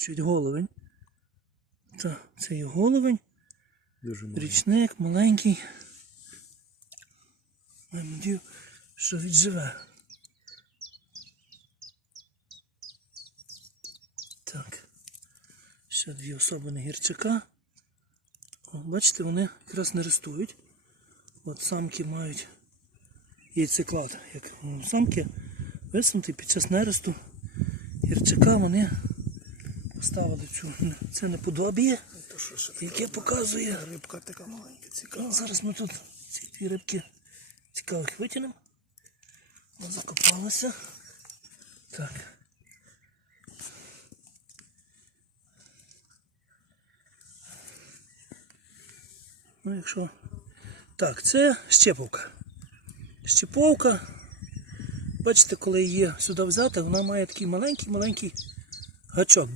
чуть головень. Так, це є головень. Дуже маленький. Річник маленький. Я надію, що відживе. Так. Ще дві особини гірчака. О, бачите, вони якраз не рестують. От самки мають яйцеклад. Як самки висунути під час нересту гірчака вони поставили цю, це неподобіє, що ще яке показує рибка така маленька, цікава. Ну, зараз ми тут ці дві рибки цікавих витягнемо. Закопалася. Так. Ну, якщо. Так, це щеповка. Щеповка. Бачите, коли її сюди взяти, вона має такий маленький-маленький гачок.